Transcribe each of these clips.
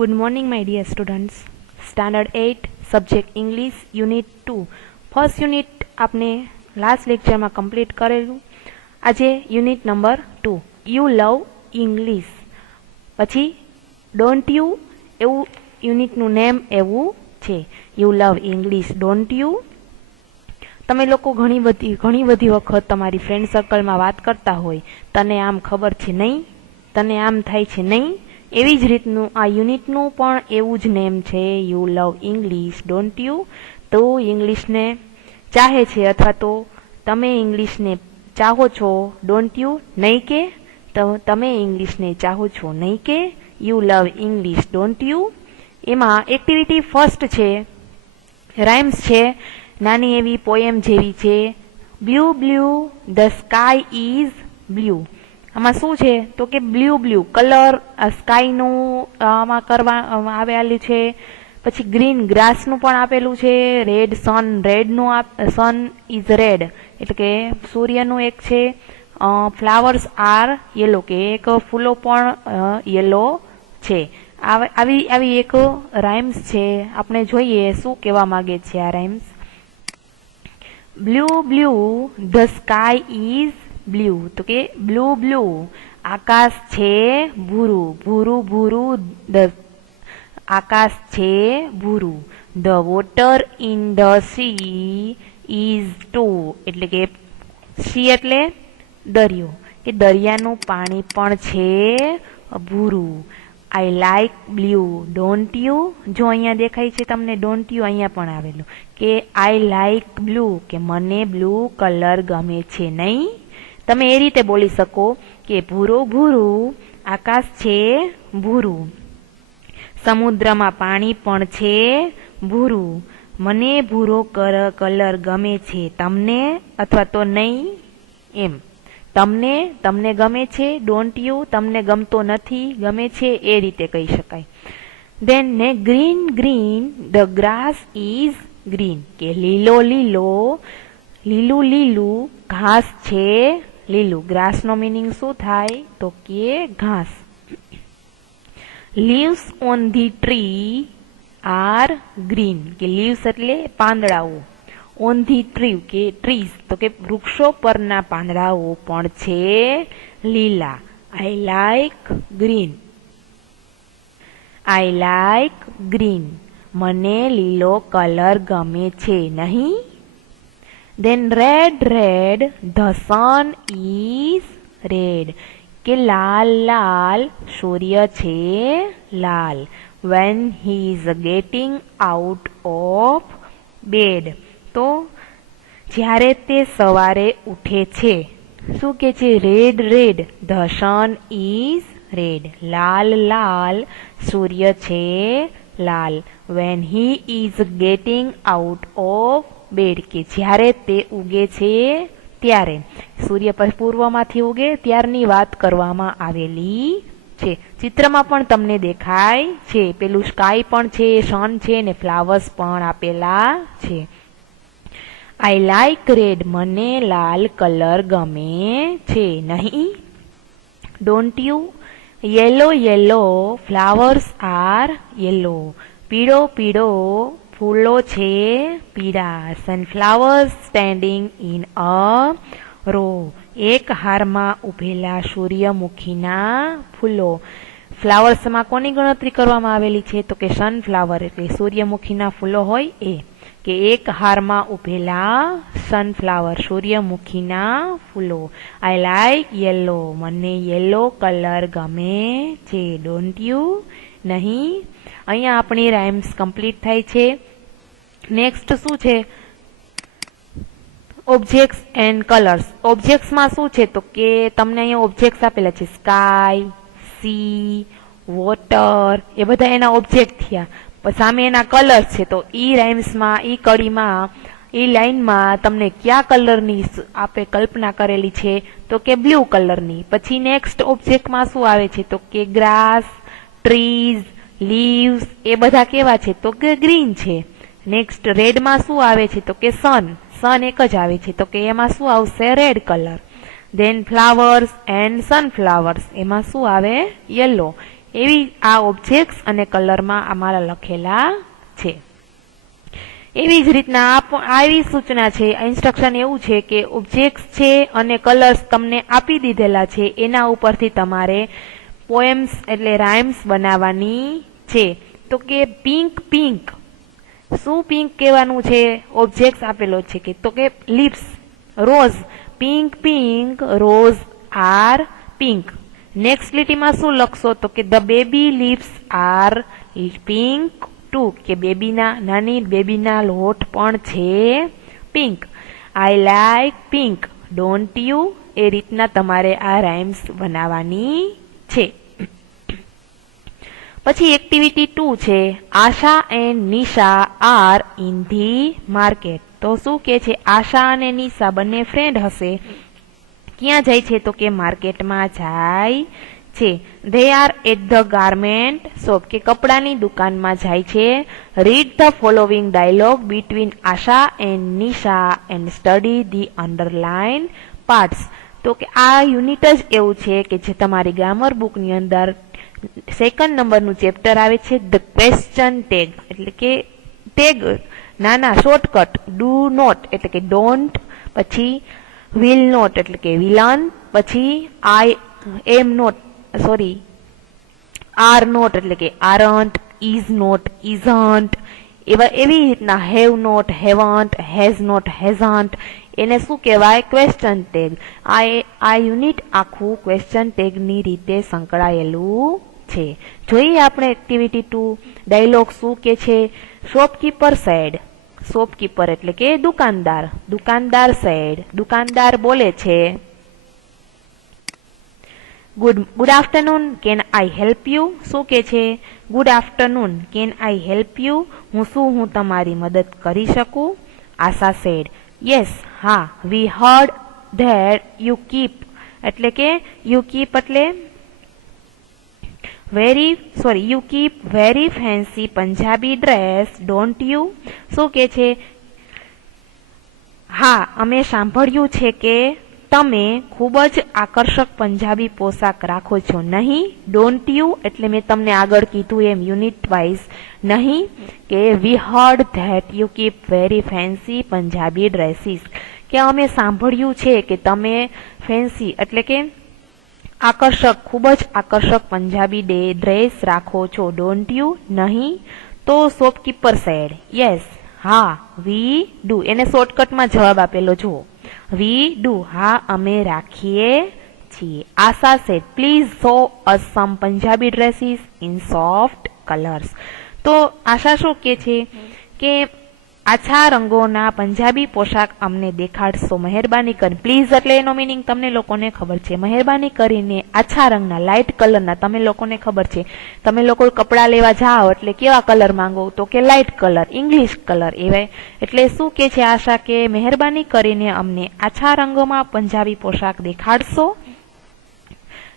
Good morning, my dear students. Standard 8, Subject English, Unit 2. First unit આપણે last લેક્ચરમાં complete કરેલું. આજે unit number 2, you love English. પછી don't you એવું યુનિટનું નેમ એવું છે, you love English don't you. તમે લોકો ઘણી બધી વખત તમારી ફ્રેન્ડ સર્કલમાં વાત કરતા હોય, તને આમ ખબર છે નહીં, તને આમ થાય છે નહીં. એવી જ રીતનું આ યુનિટનું પણ એવું જ નેમ છે, you love English don't you. તો ઇંગ્લિશને ચાહે છે અથવા તો તમે ઇંગ્લિશને ચાહો છો, ડોન્ટ યુ નહીં કે તમે ઇંગ્લિશને ચાહો છો નહીં કે, you love English don't you. એમાં એક્ટિવિટી ફર્સ્ટ છે, રાઇમ્સ છે, નાની એવી પોએમ જેવી છે. Blue blue the sky is blue. આમાં શું છે તો કે બ્લુ કલર સ્કાયનું આમાં કરવા આવેલું છે. પછી ગ્રીન ગ્રાસનું પણ આપેલું છે. રેડ સન રેડનું સન ઇઝ રેડ એટલે કે સૂર્યનું એક છે. ફ્લાવર્સ આર યલો કે એક ફૂલો પણ યલો છે. આવી એક રાઇમ્સ છે. આપણે જોઈએ શું કહેવા માંગે છે આ rhymes. Blue blue the sky is blue તો કે બ્લુ આકાશ છે ભૂરું, ભૂરું આકાશ છે ભૂરું. The water in the sea is too એટલે કે સી એટલે દરિયો, કે દરિયાનું પાણી પણ છે ભૂરું. I like blue don't you. જો અહીંયા દેખાય છે તમને ડોન્ટ યુ, અહીંયા પણ આવેલું કે આઈ લાઈક બ્લુ કે મને બ્લુ કલર ગમે છે નહીં. તમે એ રીતે બોલી શકો કે ભૂરું આકાશ છે ભૂરું, સમુદ્રમાં પાણી પણ છે ભૂરું, મને ભૂરો કલર ગમે છે તમને અથવા તો નહીં એમ. તમને ગમે છે, ડોન્ટ યુ તમને ગમતો નથી, ગમે છે એ રીતે કહી શકાય. દેન ને green the grass is green કે લીલું ઘાસ છે લીલું. ગ્રાસનો મિનિંગ શું થાય તો કે ઘાસ. Leaves on the tree are green કે લીવ્સ એટલે પાંદડાઓ, ઓન ધી ટ્રી કે ટ્રીઝ તો કે વૃક્ષો પરના પાંદડાઓ પણ છે લીલા. આઈ લાઈક ગ્રીન મને લીલો કલર ગમે છે નહીં. Then red the sun is red કે લાલ સૂર્ય છે લાલ. When he is getting out of bed તો જ્યારે તે સવારે ઉઠે છે. શું કે છે red the sun is red લાલ સૂર્ય છે લાલ. When he is getting out of bed કે જ્યારે તે ઉગે છે ત્યારે. સૂર્ય પૂર્વમાંથી ઉગે ત્યારની વાત કરવામાં આવેલી છે. ચિત્રમાં પણ તમને દેખાય છે, પેલું સ્કાય પણ છે, સન છે ને ફ્લાવર્સ પણ આપેલા છે. આઈ લાઈક રેડ મને લાલ કલર ગમે છે નહીં. Don't you yellow flowers are yellow પીળો ફૂલો છે પીળા. Sunflowers standing in a row એક હારમાં ઉભેલા સૂર્યમુખીના ફૂલો. ફ્લાવર્સમાં કોની ગણતરી કરવામાં આવેલી છે તો કે સનફ્લાવર એટલે સૂર્યમુખીના ફૂલો હોય એ, કે એક હારમાં ઉભેલા સનફ્લાવર સૂર્યમુખીના ફૂલો. આઈ લાઈક યેલો મને યેલો કલર ગમે છે, ડોન્ટ યુ નહીં. અહીંયા આપણી રાઇમ્સ કમ્પ્લીટ થાય છે. નેક્સ્ટ શું છે ઓબ્જેક્ટ્સ એન્ડ કલર્સ. ઓબ્જેક્ટ્સમાં શું છે તો કે તમને અહીંયા ઓબ્જેક્ટ્સ આપેલા છે, સ્કાય, સી, વોટર એ બધા એના ઓબ્જેક્ટ થયા. સામે એના કલર્સ છે. તો ઈ રાઇમ્સમાં ઈ કડીમાં ઈ લાઈનમાં તમને કયા કલરની આપે કલ્પના કરેલી છે તો કે બ્લુ કલરની. પછી નેક્સ્ટ ઓબ્જેક્ટમાં શું આવે છે તો કે ગ્રાસ, ટ્રીઝ, લીવ્સ એ બધા કેવા છે તો કે ગ્રીન છે. નેક્સ્ટ રેડમાં શું આવે છે તો કે સન એક જ આવે છે તો કે એમાં શું આવશે red colour. Then flowers and sunflowers એમાં શું આવે યલો. એવી આ ઓબ્જેક્ટ્સ અને કલરમાં અમારા લખેલા છે. એવી જ રીતના આવી સૂચના છે, ઇન્સ્ટ્રક્શન એવું છે કે ઓબ્જેક્ટ્સ છે અને કલર્સ તમને આપી દીધેલા છે, એના ઉપરથી તમારે પોએમ્સ એટલે રાઇમ્સ બનાવવાની છે. તો કે પિંક પિંક, શું પિંક કહેવાનું છે? ઓબ્જેક્ટ્સ આપેલો છે કે તો કે lips, rose, pink pink rose are pink. Next લીટીમાં શું લખશો? તો કે the baby lips are pink too, કે બેબીના નાની બેબીના હોઠ પણ છે pink. I like pink don't you. એ રીતના તમારે આ રાઇમ્સ બનાવવાની છે. પછી એક્ટિવિટી 2 છે, Asha and Nisha are in the market. તો શું કે છે? આશા અને નિશા બંને ફ્રેન્ડ હશે. ક્યાં જાય છે? તો કે માર્કેટમાં જાય છે. They are at the garment shop, કે કપડાની દુકાનમાં જાય છે. Read the following dialogue between Asha and Nisha and study the underlined parts. તો કે આ યુનિટ જ એવું છે કે જે તમારી ગ્રામર બુકની અંદર 2nd નંબરનું ચેપ્ટર આવે છે, ધ ક્વેશ્ચન ટેગ, એટલે કે ટેગ નાના શોર્ટકટ. ડુ નોટ એટલે કે ડોન્ટ, પછી વિલ નોટ એટલે કે વિલન, પછી I am not are not એટલે કે આરન્ટ, ઇઝ નોટ ઇઝન્ટ, એવી રીતના have not haven't, has not hasn't. એને શું કહેવાય? Question tag. આ યુનિટ આખું ક્વેશ્ચન ટેગની રીતે સંકળાયેલું છે. જોઈએ આપણે એક્ટિવિટી 2 ડાયલોગ શું કે છે. શોપકીપર સેડ, શોપકીપર એટલે કે દુકાનદાર. દુકાનદાર સેડ, દુકાનદાર બોલે છે, good afternoon can I help you. શું કે છે? Good afternoon can I help you. હું તમારી મદદ કરી શકું? આશા સેડ, યસ, હા, વી હર્ડ ધેટ યુ કીપ, એટલે કે યુ કીપ એટલે you keep very fancy Punjabi dress don't you. શું કે છે? હા, અમે સાંભળ્યું છે કે તમે ખૂબ જ આકર્ષક પંજાબી પોશાક રાખો છો, નહીં? ડોન્ટ યુ એટલે મેં તમને આગળ કીધું એમ યુનિટ વાઇઝ નહીં, કે we heard that you keep very fancy Punjabi dresses, કે અમે સાંભળ્યું છે કે તમે ફેન્સી એટલે કે આકર્ષક, ખૂબ જ આકર્ષક પંજાબી ડ્રેસ રાખો છો. ડોન્ટ યુ નહીં. તો શોપકીપર સેડ, યસ, હા, વી ડુ. એને શોર્ટકટમાં જવાબ આપેલો જુઓ, વી ડુ, હા અમે રાખીએ છીએ. Asha said, please show us some Punjabi dresses in soft colours. તો આશા શું કે છે કે આછા રંગોના પંજાબી પોશાક અમને દેખાડશો મહેરબાની કરી. પ્લીઝ એટલે એનો મિનિંગ તમને લોકોને ખબર છે. મહેરબાની કરીને આછા રંગના, લાઇટ કલરના, તમે લોકોને ખબર છે. તમે લોકો કપડાં લેવા જાઓ એટલે કેવા કલર માંગો? તો કે લાઇટ કલર, ઇંગ્લિશ કલર એવા. એટલે શું કે છે આશા કે મહેરબાની કરીને અમને આછા રંગોમાં પંજાબી પોશાક દેખાડશો.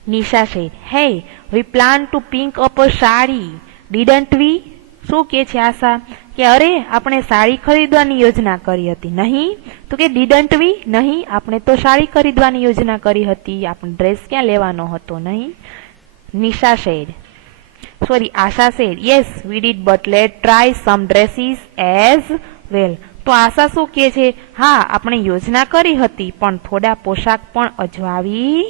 Nisha said, hey, we plan to pick up a sari didn't we. શું કે છે આશા કે અરે આપણે સાડી ખરીદવાની યોજના કરી હતી, નહીં? તો કે ડીડન્ટ વી, નહીં, આપણે તો સાડી ખરીદવાની યોજના કરી હતી, આપણે ડ્રેસ ક્યાં લેવાનો હતો, નહીં? Nisha said, Asha said, yes we did but let try some dresses as well. તો આશા શું કે છે? હા, આપણે યોજના કરી હતી, પણ થોડા પોશાક પણ અજમાવી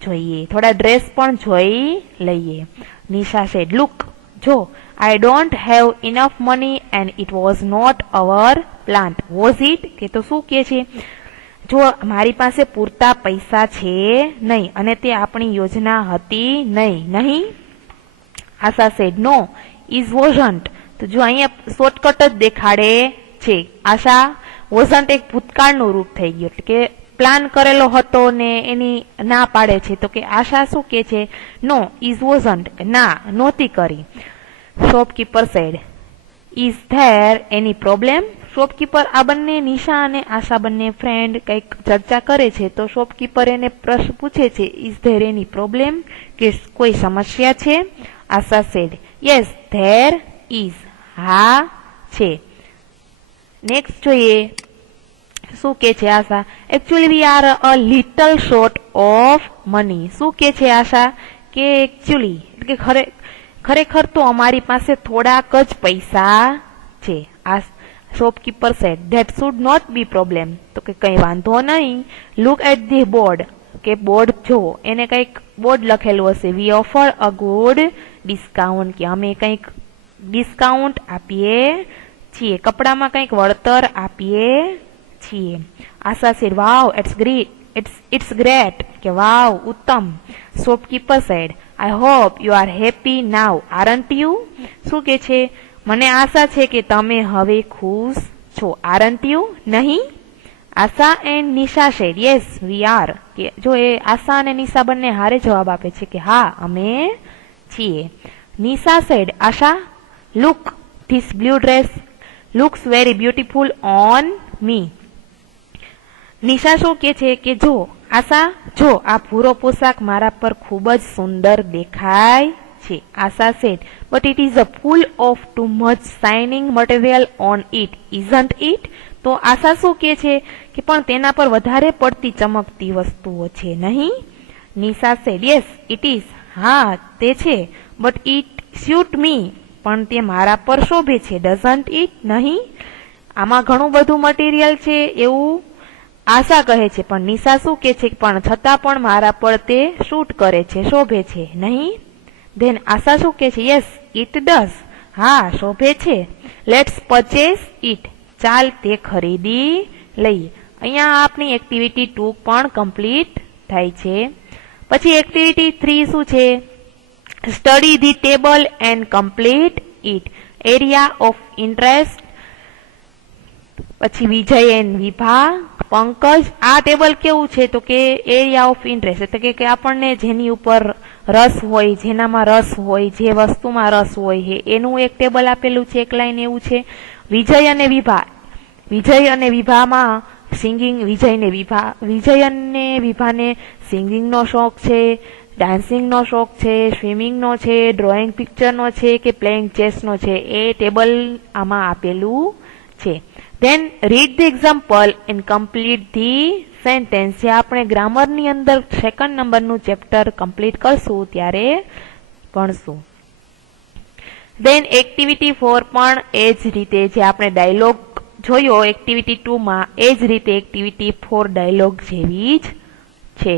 જોઈએ, થોડા ડ્રેસ પણ જોઈ લઈએ. નિશા સેડ, લુક, જો, I don't have enough money and it was not our plan. Was it? કે તો શું કે છે? જો મારી પાસે પૂરતા પૈસા છે નહીં અને તે આપણી યોજના હતી નહીં. આશા સેડ, નો, is wasn't. તો જો અહીંયા શોર્ટકટ જ દેખાડે છે. આશા wasn't એક ભૂતકાળનું રૂપ થઈ ગયું, એટલે કે પ્લાન કરેલો હતો ને એની ના પાડે છે. તો કે આશા શું કે છે? નો, is wasn't, ના, નહોતી કરી. Shopkeeper said, is there any problem. Shopkeeper, આ બંને નિશા અને આશા બંને ફ્રેન્ડ કંઈક ચર્ચા કરે છે. તો શોપકીપર એને પ્રશ્ન પૂછે છે, ઇઝ ધેર એની પ્રોબ્લેમ, કે કોઈ સમસ્યા છે? Asha said, yes there is, હા છે. નેક્સ્ટ જોઈએ શું કે છે Asha, actually we are a little short of money. શું કે છે આશા કે એકચ્યુઅલી એટલે કે ખરેખર તો અમારી પાસે થોડાક જ પૈસા છે. આ shopkeeper said that should not be problem. તો કે કંઈ વાંધો નહીં. લુક એટ ધી બોર્ડ, કે બોર્ડ જો, એને કંઈક બોર્ડ લખેલું હશે. We offer a good discount, કે અમે કંઈક ડિસ્કાઉન્ટ આપીએ છીએ, કપડામાં કંઈક વળતર આપીએ છીએ. Asha sad Vav it's great, કે વાવ ઉત્તમ. Shopkeeper said I hope you are happy now aren't you. શું કે છે? મને આશા છે કે તમે હવે ખુશ છો. આરન્ટ યુ, નહીં? Asha and Nisha said yes we are, કે જો એ આશા અને નિશા બંને હારે જવાબ આપે છે કે હા અમે છીએ. Nisha said Asha look this blue dress looks very beautiful on me. Nisha શું કે છે કે જો આશા, જો આ ભૂરો પોશાક મારા પર ખૂબ જ સુંદર દેખાય છે. Asha said but it is a full of too much shining material on it isn't it. તો આશા શું કે છે કે પણ તેના પર વધારે પડતી ચમકતી વસ્તુઓ છે, નહીં? Nisha said yes it is, હા તે છે. બટ ઇટ સ્યુટ મી, પણ તે મારા પર શોભે છે. ડઝન્ટ ઇટ, નહીં? આમાં ઘણું બધું મટીરિયલ છે એવું આશા કહે છે, પણ નિશા શું કે છે પણ છતાં પણ મારા પર તે શૂટ કરે છે, શોભે છે, નહીં? ધેન આશા શું કે છે? યસ ઇટ ડઝ, હા શોભે છે. લેટ્સ પરચેસ ઇટ, ચાલ તે ખરીદી લઈએ. અહીંયા આપણી એક્ટિવિટી 2 પણ કમ્પ્લીટ થાય છે. પછી એક્ટિવિટી 3 શું છે? Study the table and complete it. Area of interest. પછી વિજય એન્ડ વિભા, પંકજ. આ ટેબલ કેવું છે? તો કે એરિયા ઓફ ઇન્ટરેસ્ટ, એટલે કે આપણને જેની ઉપર રસ હોય, જેનામાં રસ હોય, જે વસ્તુમાં રસ હોય એનું એક ટેબલ આપેલું છે, એક લાઈન એવું છે. વિજય અને વિભા, વિજય અને વિભામાં સિંગિંગ, વિજય અને વિભાને સિંગિંગનો શોખ છે, ડાન્સિંગનો શોખ છે, સ્વિમિંગનો છે, ડ્રોઈંગ પિક્ચરનો છે કે પ્લેઇંગ ચેસનો છે, એ ટેબલ આમાં આપેલું છે. Than read the example and complete the sentence. જે આપણે ગ્રામરની અંદર 2nd નંબરનું ચેપ્ટર કમ્પ્લીટ કરશું ત્યારે ભણશું. ધેન એક્ટિવિટી 4 પણ એ જ રીતે જે આપણે ડાયલોગ જોયો એક્ટિવિટી 2 માં, એ જ રીતે એક્ટિવિટી 4 ડાયલોગ જેવી જ છે.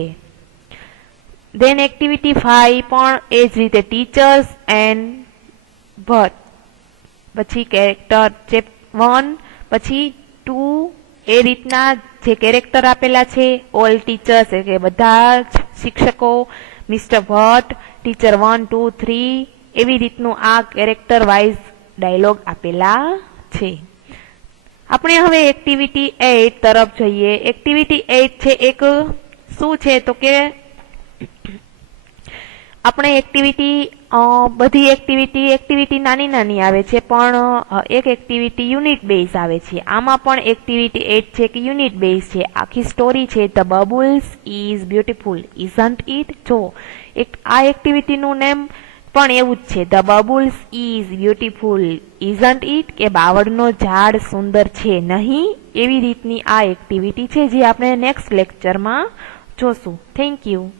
ધેન એક્ટિવિટી 5 પણ એ જ રીતે ટીચર્સ એન્ડ ભટ્ટ. પછી કેરેક્ટર ચેપ 1 પછી 2 એ રીતના જે કેરેક્ટર આપેલા છે, ઓલ ટીચર્સ એટલે કે બધા જ શિક્ષકો, મિસ્ટર ભટ્ટ, ટીચર 1, 2, 3, એવી રીતનું આ કેરેક્ટર વાઇઝ ડાયલોગ આપેલા છે. આપણે હવે એક્ટિવિટી 8 તરફ જઈએ. એક્ટિવિટી 8 છે એક શું છે? તો કે આપણે એક્ટિવિટી બધી એક્ટિવિટી નાની નાની આવે છે, પણ એક એક્ટિવિટી યુનિટ બેઝ આવે છે. આમાં પણ એક્ટિવિટી 8 છે કે યુનિટ બેઝ છે. આખી સ્ટોરી છે the bubbles is beautiful isn't it. જો આ એક્ટિવિટીનું નેમ પણ એવું જ છે, the bubbles is beautiful isn't it, કે બાવળનો ઝાડ સુંદર છે, નહીં? એવી રીતની આ એક્ટિવિટી છે જે આપણે નેક્સ્ટ લેક્ચરમાં જોશું. Thank you.